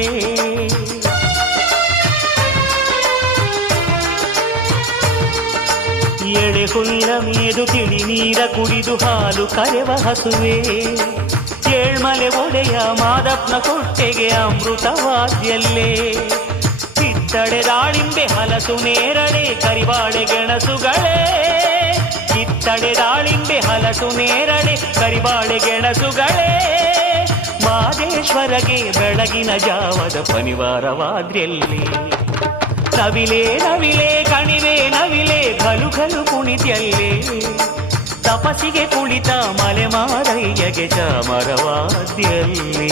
ಎಳೆ ಹುಲ್ಲ ಮೇದು ತಿಳಿ ನೀರ ಕುಡಿದು ಹಾಲು ಕರೆವ ಹಸುವೆ ಏಳ್ಮಲೆ ಒಡೆಯ ಮಾದಪ್ಪನ ಕೊಟ್ಟೆಗೆ ಅಮೃತವಾದ್ಯಲ್ಲೇ ಕಿತ್ತಡೆ ದಾಳಿಂಬೆ ಹಲಸು ನೇರಳೆ ಕರಿಬಾಳೆ ಗೆಣಸುಗಳೇ ಕಿತ್ತಡೆ ದಾಳಿಂಬೆ ಹಲಸು ನೇರಳೆ ಕರಿಬಾಳೆ ಗೆಣಸುಗಳೇ ಮಾದೇಶ್ವರಗೆ ಬೆಳಗಿನ ಜಾವದ ಪನಿವಾರವಾದ್ರಲ್ಲಿ ನವಿಲೆ ನವಿಲೆ ಕಣಿವೆ ನವಿಲೆ ಘಲು ಘಲು ಕುಣಿತ್ಯಲ್ಲೇ ತಪಸಿಗೆ ಕುಳಿತ ಮಲೆಮಾರಯ್ಯಗೆ ಚಾಮರವಾದ್ಯಲ್ಲಿ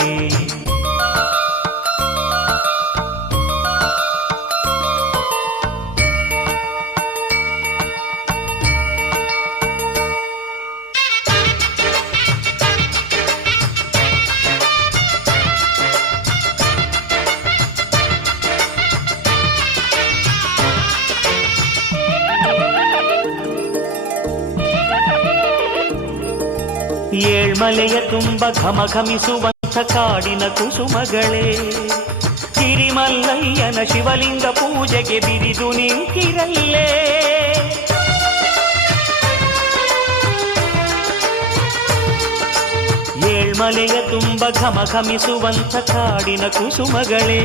ಏಳ್ಮಲೆಯ ತುಂಬ ಘಮಘಮಿಸುವಂಥ ಕಾಡಿನ ಕುಸುಮಗಳೇ ಹಿರಿಮಲ್ಲಯ್ಯನ ಶಿವಲಿಂಗ ಪೂಜೆಗೆ ಬಿರಿದು ನಿಂತಿರಲ್ಲೇ ಏಳ್ಮಲೆಯ ತುಂಬ ಘಮಘಮಿಸುವಂಥ ಕಾಡಿನ ಕುಸುಮಗಳೇ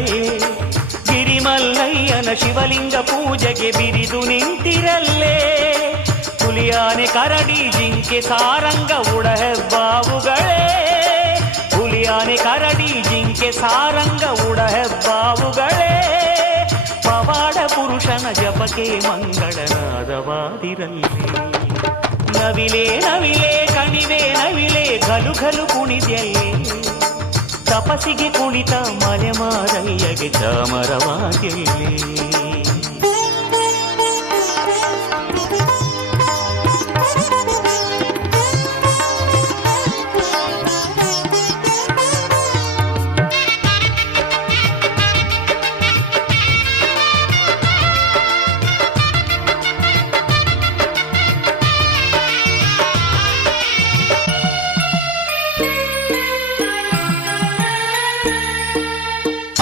ಗಿರಿಮಲ್ಲಯ್ಯನ ಶಿವಲಿಂಗ ಪೂಜೆಗೆ ಬಿರಿದು ನಿಂತಿರಲ್ಲೇ ಹುಲಿಯಾನೆ ಕರಡಿ ಜಿಂಕೆ ಸಾರಂಗ ಉಡಹೆಬ್ಬಾವುಗಳೇ ಹುಲಿಯಾನೆ ಕರಡಿ ಜಿಂಕೆ ಸಾರಂಗ ಉಡಹೆಬ್ಬಾವುಗಳೇ ಪವಾಡ ಪುರುಷನ ಜಪಕ್ಕೆ ಮಂಗಳನಾದವಾದಿರಲಿ ನವಿಲೆ ನವಿಲೆ ಕಣಿವೆ ನವಿಲೆ ಘಲು ಘಲು ಕುಣಿದ್ಯಲ್ಲೇ ತಪಸಿಗೆ ಕುಳಿತ ಮಲೆಮಾರಯ್ಯಗೆ ಚಾಮರವಾದ್ಯಲ್ಲೇ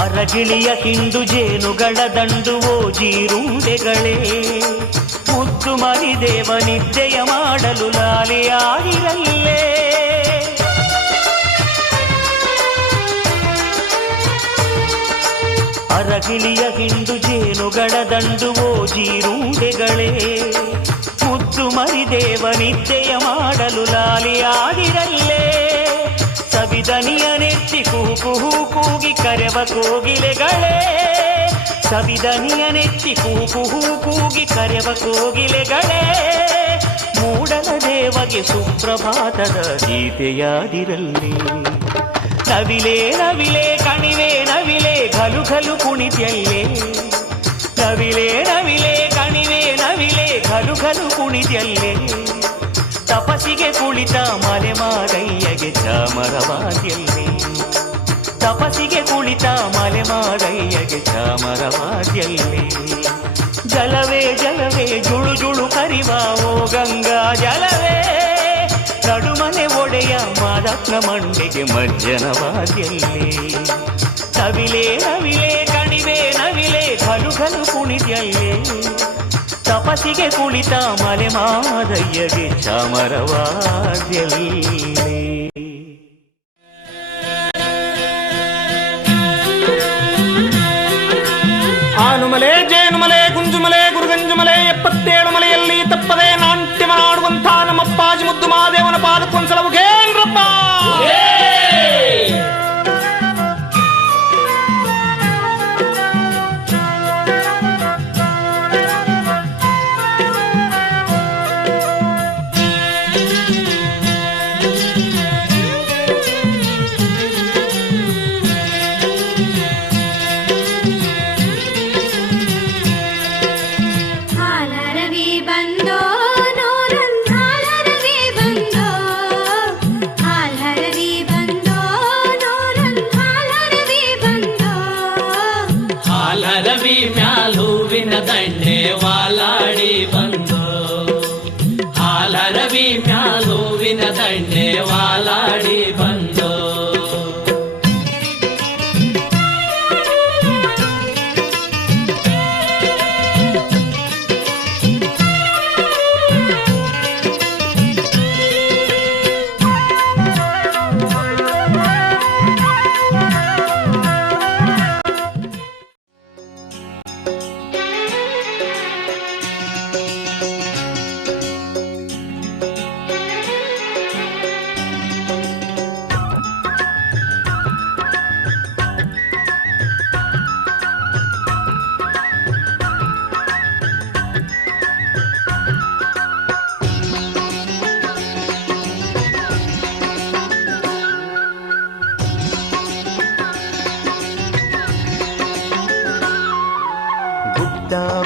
ಅರಗಿಳಿಯ ಹಿಂಡು ಜೇನುಗಳ ದಂಡುವೋ ಜೀರುಂಡೆಗಳೇ ಮುದ್ದು ಮರಿದೇವ ನಿದ್ದೆಯ ಮಾಡಲು ಲಾಲಿಯಾಗಿರಲ್ಲೇ ಅರಗಿಳಿಯ ಹಿಂಡು ಜೇನುಗಳ ದಂಡುವೋ ಜೀರುಂಡೆಗಳೇ ಮುದ್ದು ಮರಿದೇವ ನಿದ್ದೆಯ ಮಾಡಲು ಲಾಲಿಯಾಗಿರಲ್ಲೇ ಸವಿದನಿಯ ನೆತ್ತಿ ಕುಹು ಕುಹು ಕೂಗಿ ಕರೆವ ಕೋಗಿಲೆಗಳೇ ಸವಿದನಿಯ ನೆತ್ತಿ ಕುಹು ಕುಹು ಕೂಗಿ ಕರೆವ ಕೋಗಿಲೆಗಳೇ ಮೂಡಲ ದೇವಗೆ ಸುಪ್ರಭಾತದ ಗೀತೆಯಾದಿರಲಿ ನವಿಲೆ ನವಿಲೆ ಕಣಿವೆ ನವಿಲೆ ಘಲು ಘಲು ಕುಣಿದ್ಯಲ್ಲೇ ನವಿಲೆ ನವಿಲೆ ಕಣಿವೆ ನವಿಲೆ ಘಲು ಘಲು ಕುಣಿದ್ಯಲ್ಲೇ ತಪಸಿಗೆ ಕುಳಿತ ಮಲೆಮಾರಯ್ಯಗೆ ಚಾಮರವಾದ್ಯಲ್ಲೇ ತಪಸಿಗೆ ಕುಳಿತ ಮಲೆಮಾರಯ್ಯಗೆ ಚಾಮರವಾದ್ಯಲ್ಲೇ ಜಲವೇ ಜಲವೇ ಜುಳು ಜುಳು ಕರಿವ ಓ ಗಂಗಾ ಜಲವೇ ನಡುಮನೆ ಒಡೆಯ ಮಾದಪ್ಪನ ಮಂಡೆಗೆ ಮಜ್ಜನವಾದ್ಯಲ್ಲೇ ನವಿಲೆ ನವಿಲೆ ಕಣಿವೆ ನವಿಲೆ ಘಲು ಘಲು ಕುಣಿದ್ಯಲ್ಲೇ ತಪಸಿಗೆ ಕುಳಿತ ಮಲೆಮಾರಯ್ಯಗೆ ಚಾಮರವಾದ್ಯಲ್ಲೇ ಆನುಮಲೆ ಜೇನುಮಲೆ ಗುಂಜುಮಲೆ ಗುರುಗಂಜುಮಲೆ 77 ಮಲೆಯಲ್ಲಿ ತಪ್ಪದೆ ನಾಟ್ಯವ ಆಡುವಂಥ ನಮ್ಮಪ್ಪಾಜಿ ಮುದ್ದು ಮಹಾದೇವನ ಪಾದಕ್ಕೊಂದ್ಸಲ ಮುಖೇಂದ್ರಪ್ಪ ಹಾಲರವಿ ಬಂದೋ ನೂರೊಂದಾಲರವಿ ಬಂದೋ ಮುತ್ತಿನ ದಂಡೆ ವಾಲಾಡಿ ಬಂದು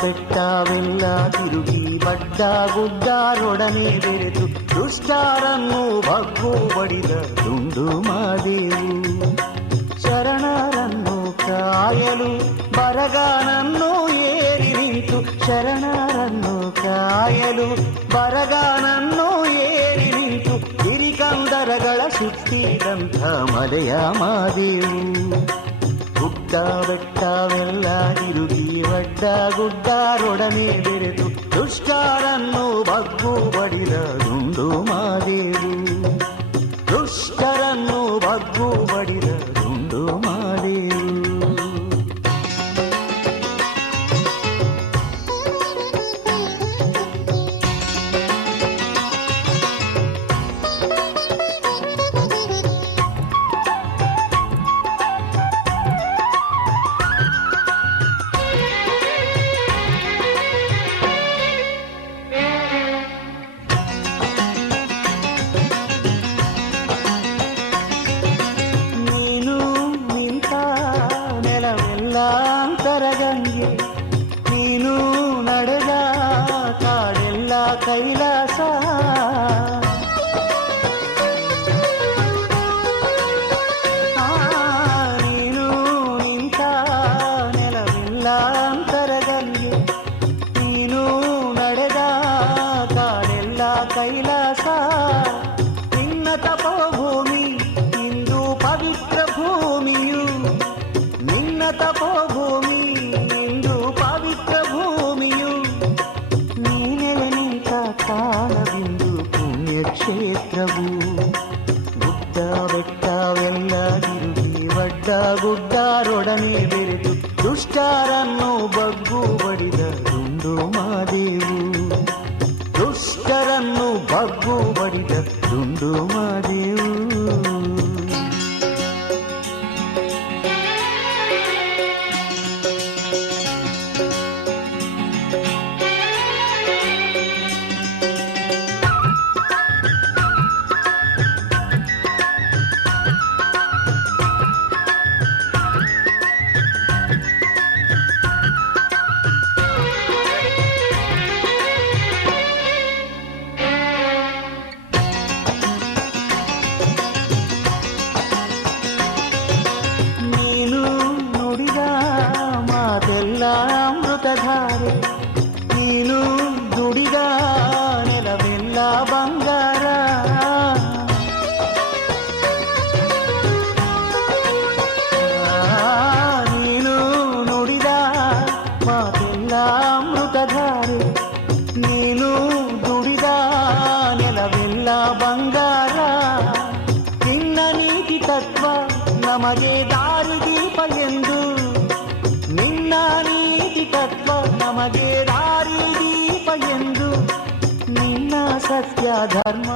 ಬೆಟ್ಟವೆಲ್ಲ ತಿರುಗಿ ಬಡ್ಡ ಗುಡ್ಡರೊಡನೆ ಬೆರೆತು ದುಷ್ಟಾರನ್ನು ಬಗ್ಗು ಬಡಿದ ದುಂಡು ಮಾದೇವು ಶರಣರನ್ನು ಕಾಯಲು ಬರಗಾನನ್ನು ಏರಿ ನಿಂತು ಶರಣರನ್ನು ಕಾಯಲು ಬರಗಾನನ್ನು ಏರಿ ನಿಂತು ಹಿರಿಕಂದರಗಳ ಸುತ್ತಿದಂಥ ಮಲೆಯ ಮಾದೇವು ಗುಡ್ಡ ಬೆಟ್ಟವೆಲ್ಲ ತಿರುಗಿ ಬಡ್ಡ ಗುಡ್ಡರೊಡನೆ ಬೆರೆತು ದುಷ್ಟರನ್ನು ಬಗ್ಗು ಬಡಿದ ದುಂಡು ಮಾದೇವು ದುಷ್ಟರನ್ನು ಬಗ್ಗು ಬಡಿದ ದುಂಡು ಮಾದೇವು ಅಂತರಗಂಗೆ ನೀನು ನಡೆದ ಕಾಡೆಲ್ಲ ಕೈಲಾಸ ನೀನು ನಿಂತ ನೆಲವೆಲ್ಲ ಅಂತರಗಂಗೆ ನೀನು ನಡೆದ ಕಾಡೆಲ್ಲ ಕೈಲಾಸ ನಿನ್ನ ತಪೋಭೂಮಿ ಇಂದು ಪವಿತ್ರ ಭೂಮಿಯು ನಿನ್ನ ತಪೋಭೂಮಿ ಇಂದು ಪವಿತ್ರ ಭೂಮಿಯು ನೀನೆಲೆ ನಿಂತ ಕಾಲವಿಂದು ಪುಣ್ಯಕ್ಷೇತ್ರವು ಗುಡ್ಡ ಬೆಟ್ಟವೆಲ್ಲ ತಿರುಗಿ ಬಡ್ಡ ಗುಡ್ಡರೊಡನೆ ಬೆರೆತು ದುಷ್ಟರನ್ನು ಬಗ್ಗು ಬಡಿದ ದುಂಡು ಮಾದೇವು ದುಷ್ಟರನ್ನು ಬಗ್ಗು ಬಡಿದ ದುಂಡು ಮಾದೇವು ಅಮೃತಧಾರೆ ನೀನು ದುಡಿದ ನೆಲವೆಲ್ಲ ಬಂಗಾರ ನೀನು ನುಡಿದ ಮಾತೆಲ್ಲ ಅಮೃತಧಾರೆ ನೀನು ದುಡಿದ ನೆಲವೆಲ್ಲ ಬಂಗಾರ ನಿನ್ನ ನೀತಿ ತತ್ವ ನಮಗೆ ದಾರಿದೀಪ ಎಂದು ನಿನ್ನ ನೀತಿ ತತ್ವ ನಮಗೆ ದಾರಿದೀಪ ಎಂದು ನಿನ್ನ ಸತ್ಯ ಧರ್ಮ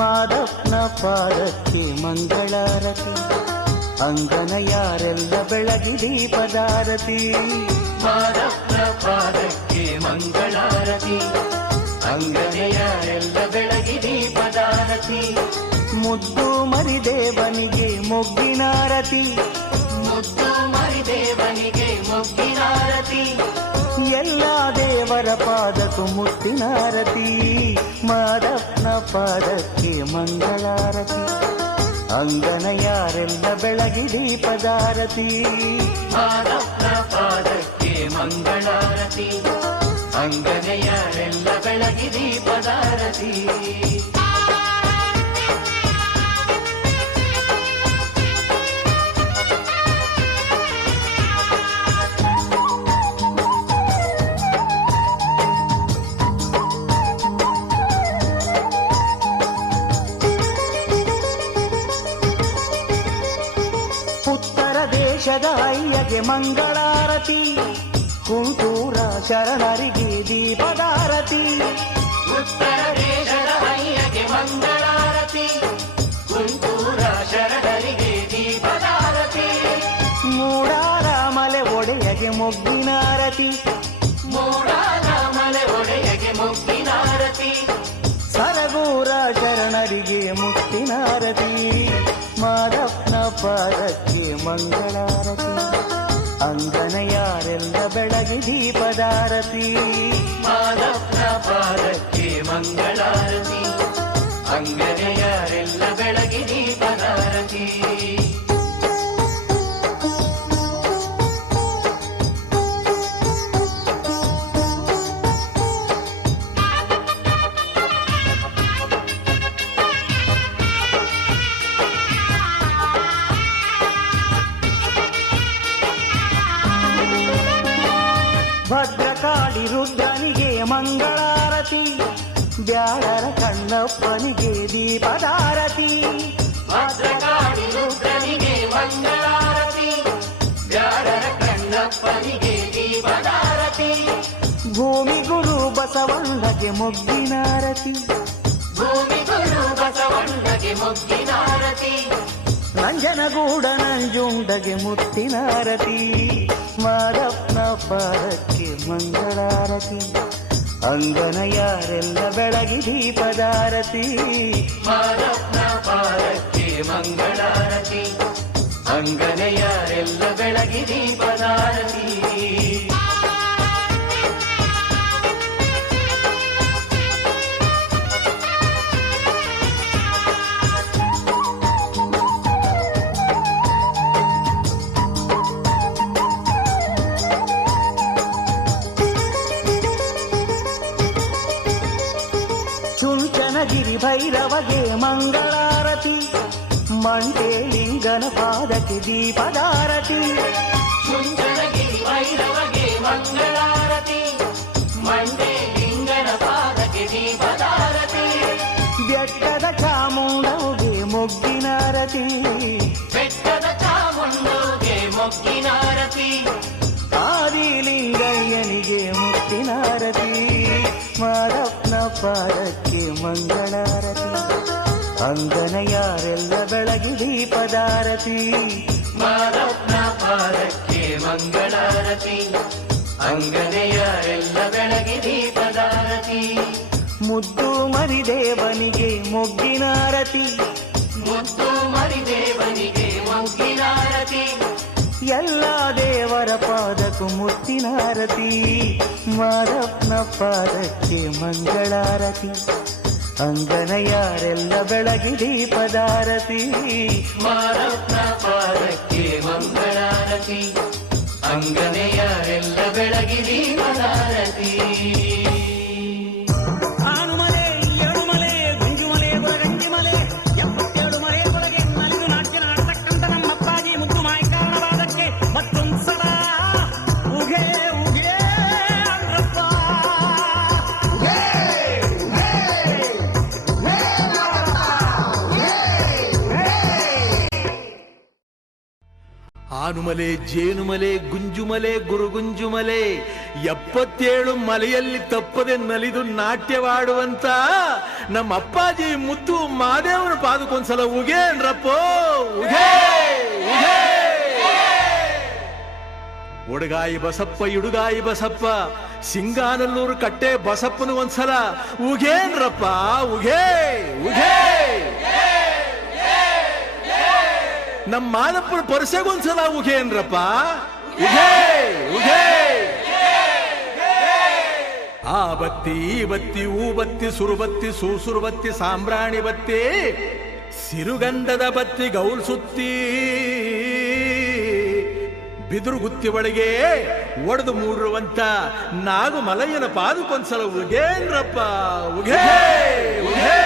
ಮಾದಪ್ಪನ ಪಾದಕ್ಕೆ ಮಂಗಳಾರತಿ ಅಂಗನ ಯಾರೆಲ್ಲ ಬೆಳಗಿ ದೀಪದಾರತಿ ಮಾದಪ್ಪನ ಪಾದಕ್ಕೆ ಮಂಗಳಾರತಿ ಅಂಗನೆಯರೆಲ್ಲ ಬೆಳಗಿ ದೀಪದಾರತಿ ಮುದ್ದು ಮರಿದೇವನಿಗೆ ಮೊಗ್ಗಿನಾರತಿ ಮುದ್ದು ಮರಿದೇವನಿಗೆ ಮೊಗ್ಗಿನಾರತಿ ಎಲ್ಲ ದೇವರ ಪಾದಕ್ಕೂ ಮುತ್ತಿನಾರತಿ ಮಾದಪ್ಪನ ಪಾದಕ್ಕೆ ಮಂಗಳಾರತಿ ಅಂಗನ ಯಾರೆಲ್ಲ ಬೆಳಗಿ ದೀಪದಾರತಿ ಮಾದಪ್ಪನ ಪಾದಕ್ಕೆ ಮಂಗಳಾರತಿ ಅಂಗನೆಯರೆಲ್ಲ ಬೆಳಗಿ ದೀಪದಾರತಿ ಉತ್ತರ ದೇಶದ ಅಯ್ಯಗೆ ಮಂಗಳಾರತಿ ಕುಂಟೂರ ಶರಣರಿಗೆ ದೀಪದಾರತಿ ಉತ್ತರ ದೇಶದ ಅಯ್ಯಗೆ ಮಂಗಳಾರತಿ ಕುಂಟೂರ ಶರಣರಿಗೆ ದೀಪದಾರತಿ ಮೂಡಾರ ಮಲೆ ಒಡೆಯಗೆ ಮೊಗ್ಗಿನಾರತಿ ಮೂಡಾದ ಮಲೆ ಒಡೆಯಗೆ ಮೊಗ್ಗಿನಾರತಿ ಸರಗೂರ ಶರಣರಿಗೆ ಮುತ್ತಿನಾರತಿ ಮಾದಪ್ಪನ ಪಾದಕ್ಕೆ ಮಂಗಳಾರತಿ ಅಂಗನ ಯಾರೆಲ್ಲ ಬೆಳಗಿ ದೀಪದಾರತಿ ಮಾದಪ್ಪನ ಪಾದಕ್ಕೆ ಮಂಗಳಾರತಿ ಅಂಗನೆಯರೆಲ್ಲ ಬೆಳಗಿ ದೀಪದಾರತಿ ಭದ್ರಕಾಳಿ ರುದ್ರನಿಗೆ ಮಂಗಳಾರತಿ ಬ್ಯಾಳರ ಕಣ್ಣಪ್ಪನಿಗೆ ದೀಪದಾರತಿ ಭದ್ರಕಾಳಿ ರುದ್ರನಿಗೆ ಮಂಗಳಾರತಿ ಬ್ಯಾಡರ ಕಣ್ಣಪ್ಪನಿಗೆ ದೀಪದಾರತಿ ಭೂಮಿ ಗುರು ಬಸವಣ್ಣಗೆ ಮೊಗ್ಗಿನಾರತಿ ಭೂಮಿ ಗುರು ಬಸವಣ್ಣಗೆ ಮೊಗ್ಗಿನಾರತಿ ನಂಜನಗೂಡ ನಂಜುಂಡಗೆ ಮುತ್ತಿನಾರತಿ ಮಾದಪ್ಪನ ಪಾದಕ್ಕೆ ಮಂಗಳಾರತಿ ಅಂಗನ ಯಾರೆಲ್ಲ ಬೆಳಗಿ ದೀಪದಾರತಿ ಮಾದಪ್ಪನ ಪಾದಕ್ಕೆ ಮಂಗಳಾರತಿ ಅಂಗನೆಯರೆಲ್ಲ ಬೆಳಗಿ ದೀಪದಾರತಿ ಚುಂಚನಗಿರಿ ಭೈರವಗೆ ಮಂಗಳಾರತಿ ಮಂಟೇಲಿಂಗನ ಪಾದಕ್ಕೆ ದೀಪದಾರತಿ ಚುಂಚನಗಿರಿ ಭೈರವಗೆ ಮಂಗಳಾರತಿ ಮಂಡೆ ಲಿಂಗನ ಪಾದಕ್ಕೆ ದೀಪದಾರತಿ ಬೆಟ್ಟದ ಚಾಮುಂಡವುಗೆ ಮೊಗ್ಗಿನಾರತಿ ಬೆಟ್ಟದ ಚಾಮುಂಡುಗೆ ಮೊಗ್ಗಿನಾರತಿ ಆದಿಲಿಂಗಯ್ಯನಿಗೆ ಮುತ್ತಿನಾರತಿ ಮಾದಪ್ಪನ ಪಾದಕ್ಕೆ ಮಂಗಳಾರತಿ ಅಂಗನ ಯಾರೆಲ್ಲ ಬೆಳಗಿ ದೀಪದಾರತಿ ಮಾದಪ್ಪನ ಪಾದಕ್ಕೆ ಮಂಗಳಾರತಿ ಅಂಗನೆಯರೆಲ್ಲ ಬೆಳಗಿ ದೀಪದಾರತಿ ಮುದ್ದು ಮರಿದೇವನಿಗೆ ಮೊಗ್ಗಿನಾರತಿ ಮುದ್ದು ಮರಿದೇವನಿಗೆ ಮೊಗ್ಗಿನಾರತಿ ಎಲ್ಲ ದೇವರ ಪಾದಕ್ಕೂ ಮುತ್ತಿನಾರತಿ ಮಾದಪ್ಪನ ಪಾದಕ್ಕೆ ಮಂಗಳಾರತಿ ಅಂಗನ ಯಾರೆಲ್ಲ ಬೆಳಗಿ ದೀಪದಾರತಿ ಮಾದಪ್ಪನ ಪಾದಕ್ಕೆ ಮಂಗಳಾರತಿ ಅಂಗನೆಯರೆಲ್ಲ ಬೆಳಗಿ ದೀಪದಾರತಿ ಆನುಮಲೆ ಏಳುಮಲೆ ಗುಂಜುಮಲೆ ಗುರಗಂಜಿಮಲೆ 77 ಮಲೆ ಒಳಗೆ ನಲಿದು ನಾಟ್ಯ ನಾಡ್ತಕ್ಕಂಥ ನಮ್ಮಪ್ಪಾಜಿ ಮುದ್ದು ಮಾಯಿಕಾರಣವಾದಕ್ಕೆ ಮತ್ತೊಂದು ಸಲ ಉಗೆ ಉಗೆ ಅಂದ್ರಪ್ಪ ಉಗೆ ಭಾನುಮಲೆ ಜೇನುಮಲೆ ಗುಂಜುಮಲೆ ಗುರುಗುಂಜುಮಲೆ 77 ಮಲೆಯಲ್ಲಿ ತಪ್ಪದೆ ನಲಿದು ನಾಟ್ಯವಾಡುವಂತ ನಮ್ಮ ಅಪ್ಪಾಜಿ ಮುತ್ತು ಮಾದೇವನ ಪಾದಕ್ಕೊಂದ್ಸಲ ಉಗೇನ್ರಪ್ಪೋ ಉಗೇ ಉಗೇ. ಒಡಗಾಯಿ ಬಸಪ್ಪ ಇಡುಗಾಯಿ ಬಸಪ್ಪ ಸಿಂಗಾನಲ್ಲೂರು ಕಟ್ಟೆ ಬಸಪ್ಪನ ಒಂದ್ಸಲ ಉಗೇನ್ರಪ್ಪ ಉಗೇ ಉಗೇ. ನಮ್ಮ ಮಾದಪ್ಪನ ಪರಸೆಗೊಂದ್ಸಲ ಉಗೇನ್ರಪ್ಪ ಉಗೇ ಉಗೇ. ಆ ಬತ್ತಿ ಈ ಬತ್ತಿ ಊ ಬತ್ತಿ ಸುರುಬತ್ತಿ ಸೂಸುರುಬತ್ತಿ ಸಾಂಬ್ರಾಣಿ ಬತ್ತಿ ಸಿರುಗಂಧದ ಬತ್ತಿ ಗೌಲ್ ಸುತ್ತಿ ಬಿದಿರು ಗುತ್ತಿ ಒಳಗೆ ಒಡೆದು ಮೂಡಿರುವಂತ ನಾಗು ಮಲಯ್ಯನ ಪಾದಕ್ಕೊಂದ್ಸಲ ಉಗೇನ್ರಪ್ಪ ಉಗೇ ಉಗೇ.